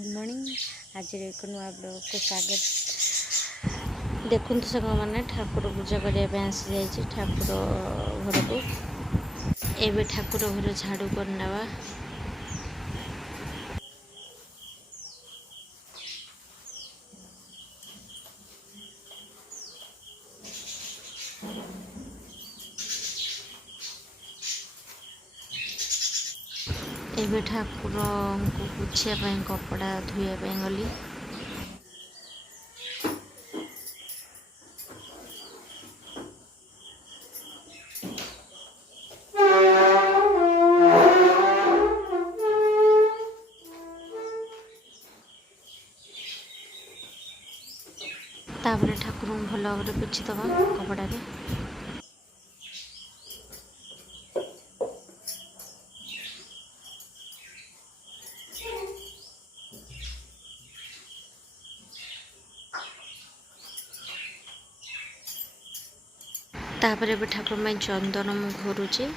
Good morning. आज एक नुआ ब्लॉग को स्वागत। देखते सांग मैंने ठाकुर पूजा करने आसी जाइए ठाकुर घर को। एवं ठाकुर घर झाड़ू करना एवं ठाकुर को पोछापी कपड़ा धोयापी गली। तापर ठाकुर भल भाव पोछीदबा कपड़ा रे। तापर ठाकुर मैं चंदन मु घोरुची।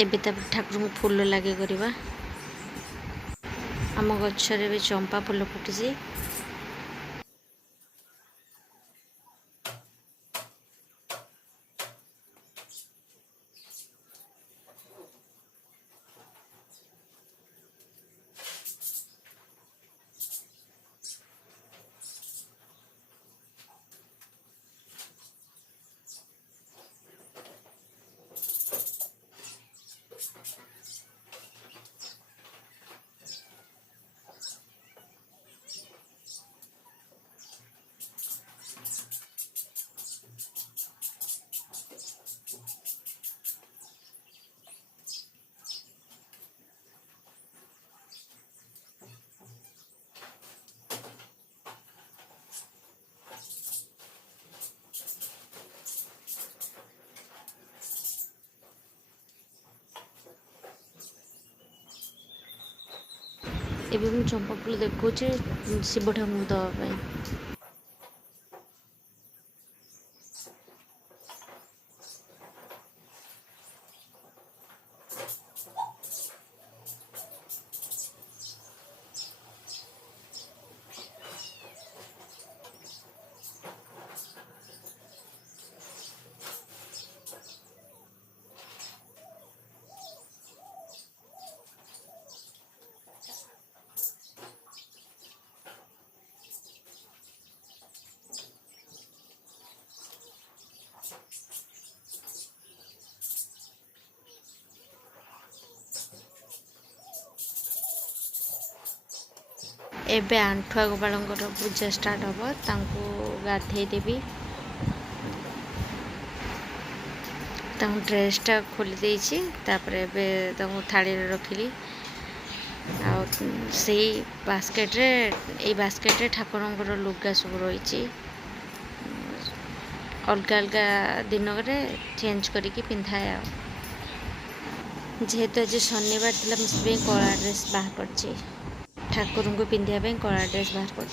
एबे ठाकुर को फूल लगे करवा। आम गच्छरे भी चंपा फूल फुटी। एवं मुझे चंपा फूल देखुचे शिव ठाकुर दवाई। एबे आंठुआ गोपाल पूजा स्टार्ट हम तांको गाधे देवी। ड्रेसटा खोली देछि तापरे एबे तांको थाली रे रखिली। आ से बास्केट रे ए बास्केट रे ठाकुरंकर लुगा सब रही। अलग अलग दिन चेंज करके पिंधाए। जेहेतु आज शनिवार थी मुझे कला ड्रेस बाहर कर ठाकुर को पिंधापी कला ड्रेस बाहर कर।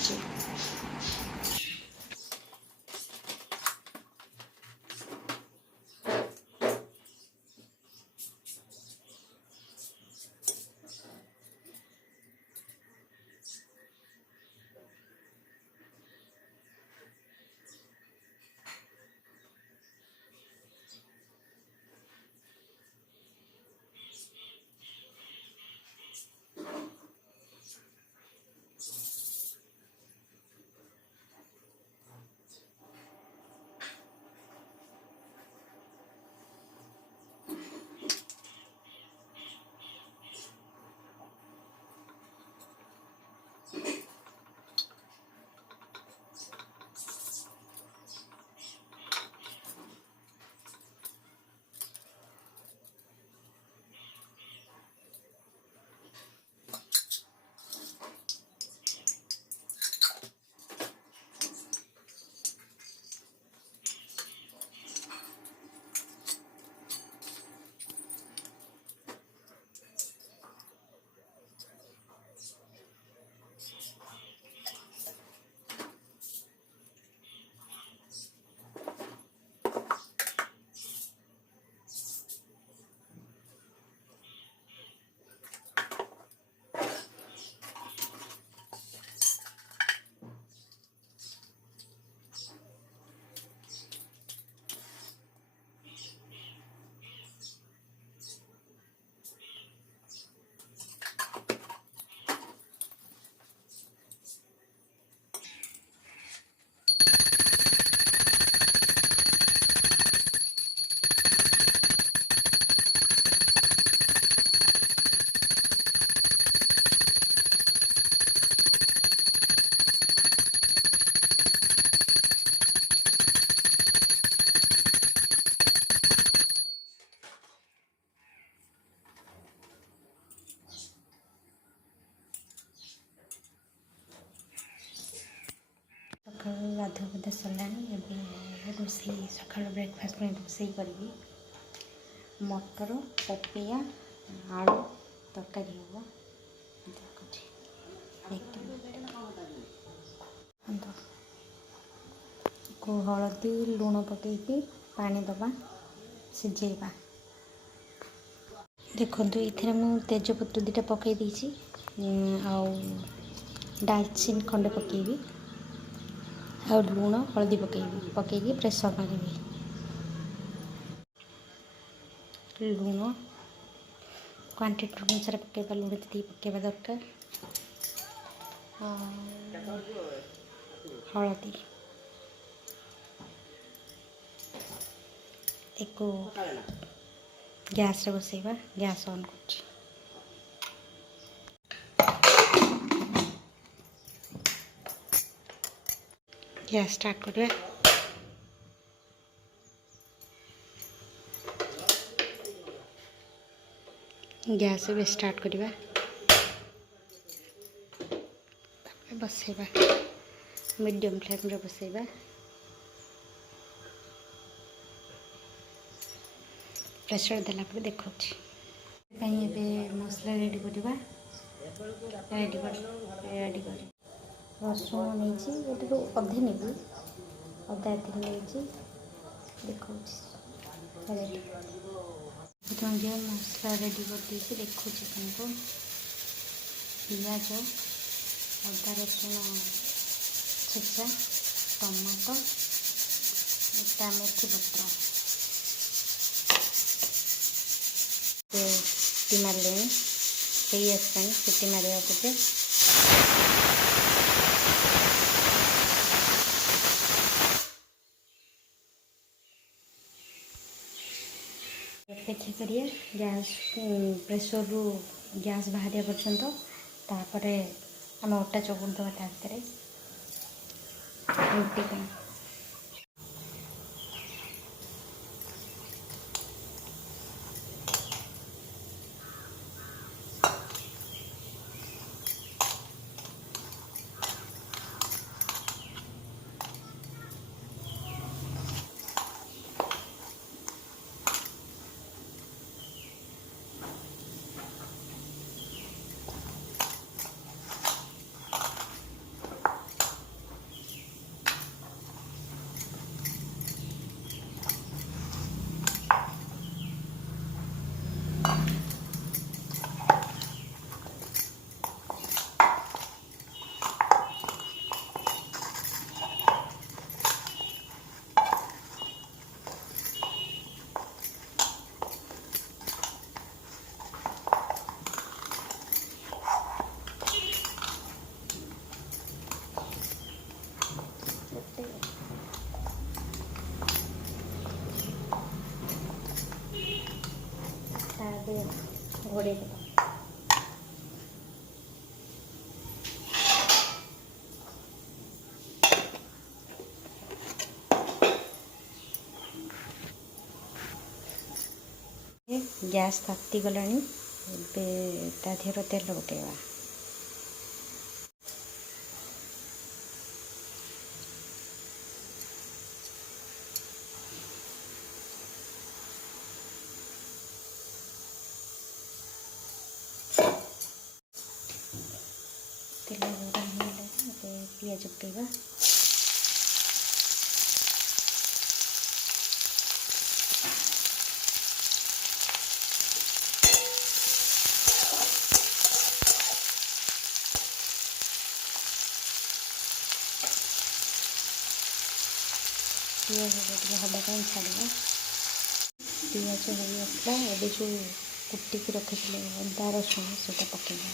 सरलानी रोषे सका ब्रेकफास्ट में रोषे करी मटर पपिया आलू तरकारी हम को हलदी लुण पकईकि पानी दबा सिझेबा देखो ये मु तेजपत्र दुटा पकई देछि डालचीन खंडे पकेबी आ लुण हलदी पकईकि प्रेसर मारिबी लुण क्वांटिटी अनुसार पकेबा लुण जी पकेबा दरकार हलदी एको गैस रे बसैबा गैस ऑन कर गैस स्टार्ट करिया गैस भी स्टार्ट करिया बसैबा मीडियम फ्लेम रे बसैबा प्रेशर देला पर देखो मसला रेडी करवा रेडी कर रसुण नहीं तो अधे नेबी अदा एति नहीं देखो मसला रेडी कर देखो तुमको पियाज अदा रसुण छेचा टमाटो मेथी पत्र सीटी मारे सीटी मारे अपेक्षा करिए गैस प्रेसर रु गैस बाहर पर्यंत तापर आम अटा चकुड़ दवा भितर रुटी घोड़े गैस ताती गलानी देहर तेल पकेवा तेल पियाज पकेवा पियाज हवा टाइम छाड़ा पियाज हो गला ए जो कुटिक रखी अदा रसुण से पकेगा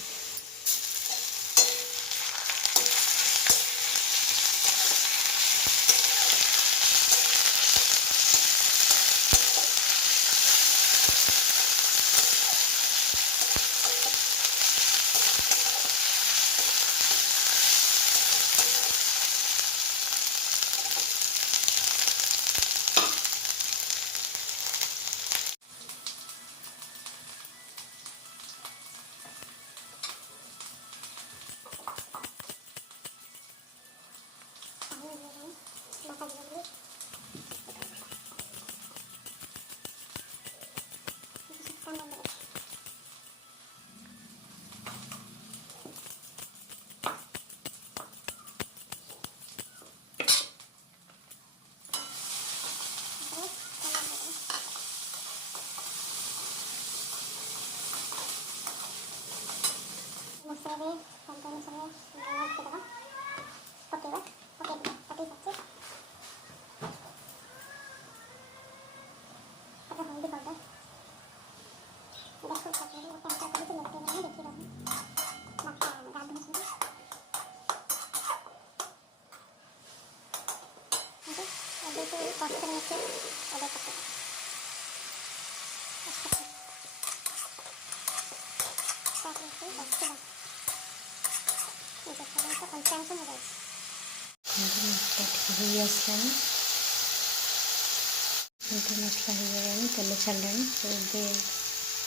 मसला हो गलानी तेल छाड़ा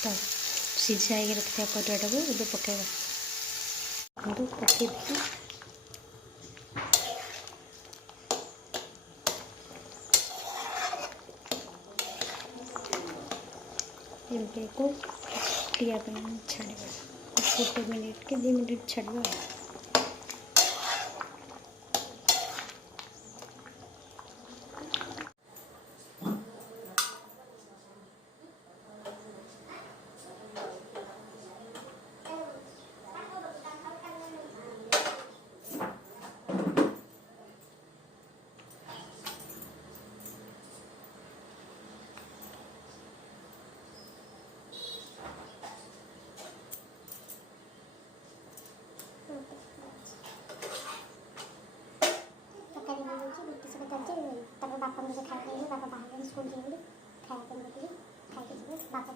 तो सीझा रखा परिवाटा को ये पकेगा पकई को टिया छाड़ा 1 मिनट कि 2 मिनट छाड़ा। बापा मुझे खाया बापा बाहर स्कूल जाएंगे खाया खाए बापा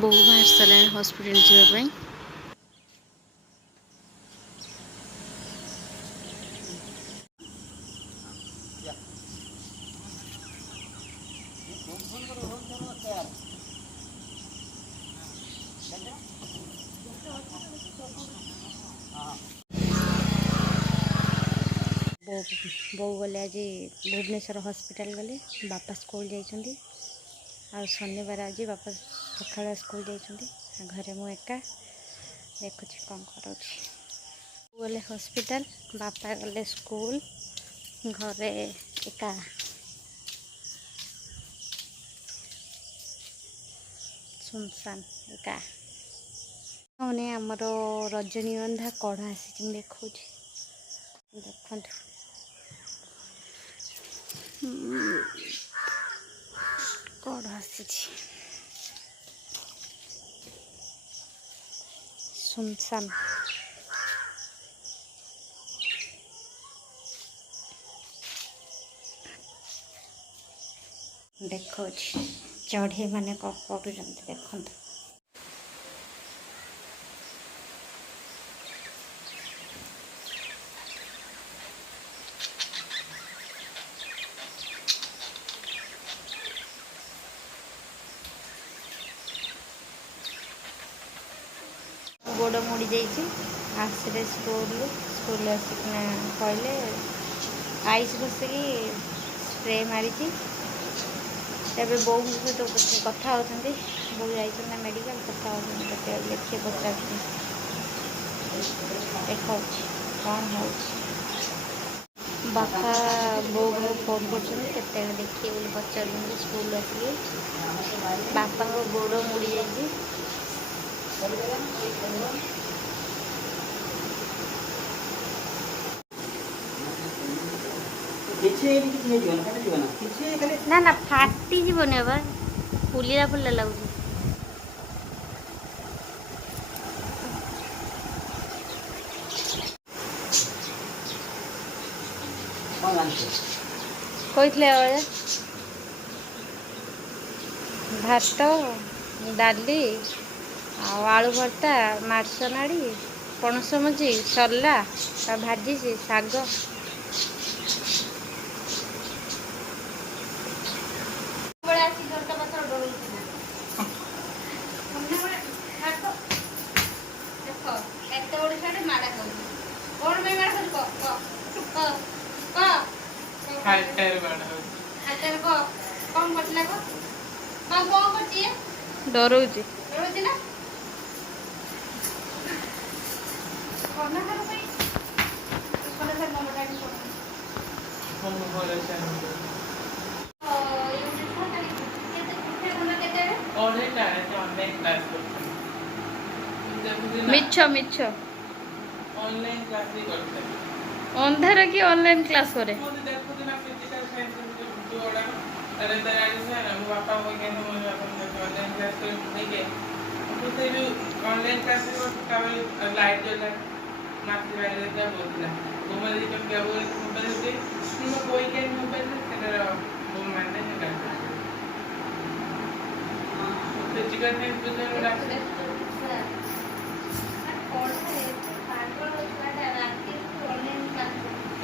बो बाहर सारा हॉस्पिटल जावाई बो गले आज भुवनेश्वर हॉस्पिटल गले बापा स्कूल जाइछंदी आ शनिवार आज बापा सकाल स्कूल जाइछंदी घरे मु एका देखुची कौन करूची गले हॉस्पिटल बापा गले स्कूल घरे एका सुनसान एका मैंने आमर रजनीगंधा कढ़ आसी देखा देखु कढ़ आसी सुनसान देखो चढ़े मैंने कौन कर देखु गोड़ मुड़ी जाइए स्कूल आसिकना कहले आइस बसिकी स्प्रे मारी तेरे बो सहित कथा होती बो जा मेडिकल कथा लिखे पचार देखा कौन हो ବାପା ବୋଉ ଫୋନ୍ କରୁଛନ୍ତି କେତେବେଳେ ଦେଖିବେ ବୋଲି ପଚାରୁଛନ୍ତି ସ୍କୁଲ ଆସିକି। ବାପାଙ୍କ ଗୋଡ଼ ମୋଡ଼ି ଯାଇଛି। ନା ନା ଫାଟିଯିବନି ବାବା, ଫୁଲିଲା ଫୁଲିଲା ଲାଗୁଛି। କହିଥିଲେ ଭାତ, ଡାଲି ଆଉ ଆଳୁ ଭର୍ତ୍ତା, ମାଛ ନାଡ଼ି, ପଣସ ମଞ୍ଜି, ସଲା ଆଉ ଭାଜିଛି ଶାଗ। ଡରଉଛି ନା ମିଛ ମିଛ ଅନ୍ଧାର କି ଅନଲାଇନ୍ କ୍ଲାସ୍ କରେ।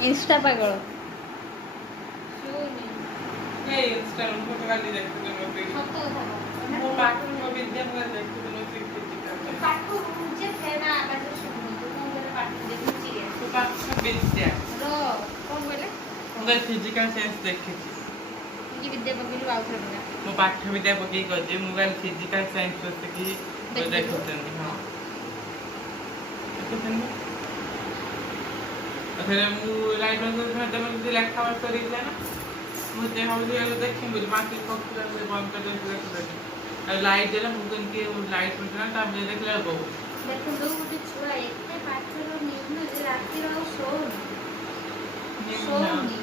ଇନଷ୍ଟା ପାଗଳ। फिजिकल साइंस देखिए विद्या पकड़ आउ मो पाठ विद्या पकई कर मोबाइल फिजिकल साइंस देखिए हाँ लाइट लेखा कर मुझे भाई देखी बोली बाकी बंद कर लाइट देला मुझे लाइट पड़ता देखला बहुत देखो गोटे छुआ एते पाठर निम्न जे राति सोनी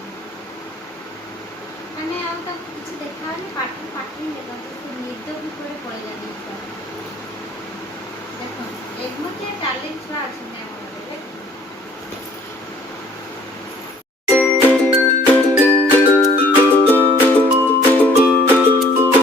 माने आ किसी देखा पाठ पाठ ही निद भी पड़े पड़ेगा देखो एमती टैलेंट छुआ अच्छे